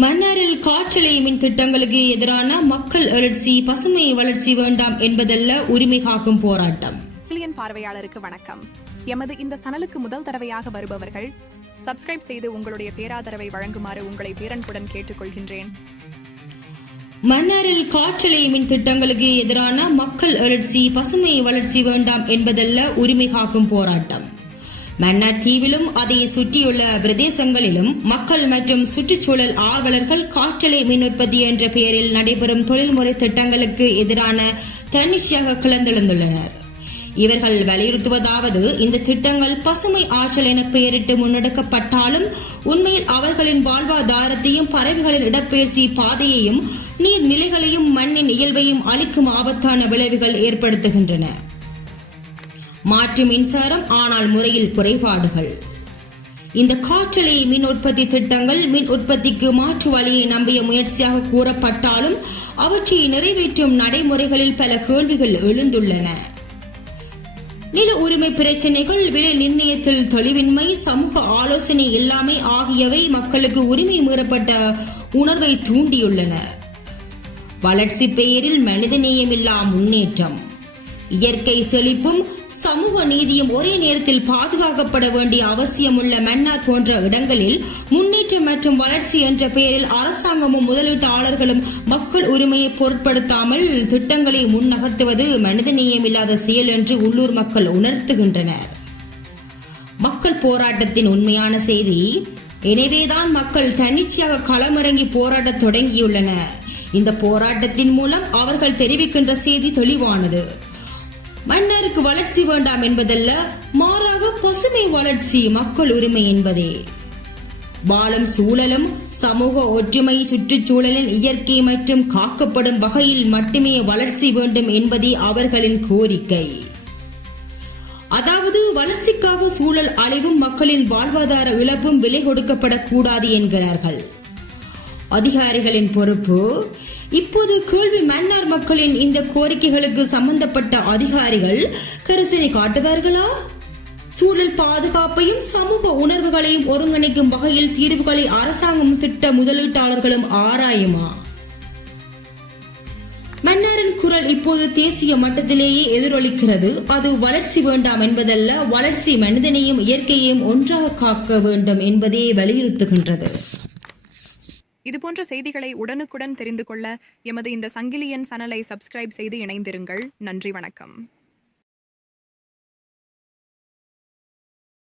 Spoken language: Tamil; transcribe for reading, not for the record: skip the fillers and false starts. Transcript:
மன்னாரில் காற்றலை மின் திட்டங்களுக்கு எதிரான மக்கள் எழுச்சி பசுமை வளர்ச்சி வேண்டாம் என்பதல்ல உரிமை காக்கும் போராட்டம். பார்வையாளருக்கு வணக்கம். எமது இந்த சனலுக்கு முதல் தடவையாக வருபவர்கள் சப்ஸ்கிரைப் செய்து உங்களுடைய பேராதரவை வழங்குமாறு உங்களை பேரன்புடன் கேட்டுக்கொள்கின்றேன். மன்னாரில் காற்றலை மின் திட்டங்களுக்கு எதிரான மக்கள் எழுச்சி பசுமை வளர்ச்சி வேண்டாம் என்பதல்ல உரிமை காக்கும் போராட்டம். மன்னார் தீவிலும் அதை சுற்றியுள்ள பிரதேசங்களிலும் மக்கள் மற்றும் சுற்றுச்சூழல் ஆர்வலர்கள் காற்றலை மின் உற்பத்தி என்ற பெயரில் நடைபெறும் தொழில்முறை திட்டங்களுக்கு எதிரான தன்னிச்சையாக கிளர்ந்தெழுந்துள்ளனர். இவர்கள் வலியுறுத்துவதாவது, இந்த திட்டங்கள் பசுமை ஆற்றல் என பெயரிட்டு முன்னெடுக்கப்பட்டாலும் உண்மையில் அவர்களின் வாழ்வாதாரத்தையும் பறவைகளின் இடப்பெயர்ச்சி பாதையையும் நீர்நிலைகளையும் மண்ணின் இயல்பையும் அளிக்கும் ஆபத்தான விளைவுகள் ஏற்படுத்துகின்றன. மாற்று மின்சாரம், ஆனால் முறையில் குறைபாடுகள். இந்த காற்றலை மின் உற்பத்தி திட்டங்கள் மின் உற்பத்திக்கு மாற்று வழியை நம்பிய முயற்சியாக கூறப்பட்டாலும் அவற்றை நிறைவேற்றும் நடைமுறைகளில் பல கேள்விகள் எழுந்துள்ளன. நில உரிமை பிரச்சினைகள், விலை நிர்ணயத்தில் தெளிவின்மை, சமூக ஆலோசனை இல்லாமை ஆகியவை மக்களுக்கு உரிமை மீறப்பட்ட உணர்வை தூண்டியுள்ளன. வளர்ச்சி பெயரில் மனிதநேயமில்லா முன்னேற்றம், இயற்கை செழிப்பும் சமூக நீதியும் ஒரே நேரத்தில் பாதுகாக்கப்பட வேண்டிய அவசியமுள்ள மன்னார் போன்ற இடங்களில் முன்னேற்றம் மற்றும் வளர்ச்சி என்ற பெயரில் அரசாங்கமும் முதலீட்டாளர்களும் மக்கள் உரிமையை பொருட்படுத்தாமல் திட்டங்களை முன்னகர்த்துவது மனிதநேயமில்லாத செயல் என்று உள்ளூர் மக்கள் உணர்த்துகின்றனர். மக்கள் போராட்டத்தின் உண்மையான செய்தி, எனவேதான் மக்கள் தன்னிச்சையாக களமிறங்கி போராடத் தொடங்கியுள்ளனர். இந்த போராட்டத்தின் மூலம் அவர்கள் தெரிவிக்கின்ற செய்தி தெளிவானது. மன்னருக்கு வளர்ச்சி வேண்டாம் என்பதல்ல, மாறாக பசுமை வளர்ச்சி, மக்கள் உரிமை என்பதே. வாழும் சூழலும் சமூக ஒற்றுமை, சுற்றுச்சூழலின் இயற்கை மற்றும் காக்கப்படும் வகையில் மட்டுமே வளர்ச்சி வேண்டும் என்பதே அவர்களின் கோரிக்கை. அதாவது வளர்ச்சிக்காக சூழல் அழிவும் மக்களின் வாழ்வாதார இழப்பும் விலை கொடுக்கப்படக்கூடாது என்கிறார்கள். அதிகாரிகளின் பொறுப்பு. இப்போது கேள்வி, மன்னார் மக்களின் இந்த கோரிக்கைகளுக்கு சம்பந்தப்பட்ட அதிகாரிகள் கரிசனை காட்டுவார்களா? சூழல் பாதுகாப்பையும் சமூக உணர்வுகளையும் ஒருங்கிணைக்கும் வகையில் தீர்வுகளை அரசாங்கம் திட்ட முதலீட்டாளர்களும் ஆராயுமா? மன்னாரின் குரல் இப்போது தேசிய மட்டத்திலேயே எதிரொலிக்கிறது. அது வளர்ச்சி வேண்டாம் என்பதல்ல, வளர்ச்சி மனிதனையும் இயற்கையையும் ஒன்றாக காக்க வேண்டும் என்பதே வலியுறுத்துகின்றது. இதுபோன்ற செய்திகளை உடனுக்குடன் தெரிந்து கொள்ள எமது இந்த சங்கிலியன் சேனலை சப்ஸ்கிரைப் செய்து இணைந்திருங்கள். நன்றி, வணக்கம்.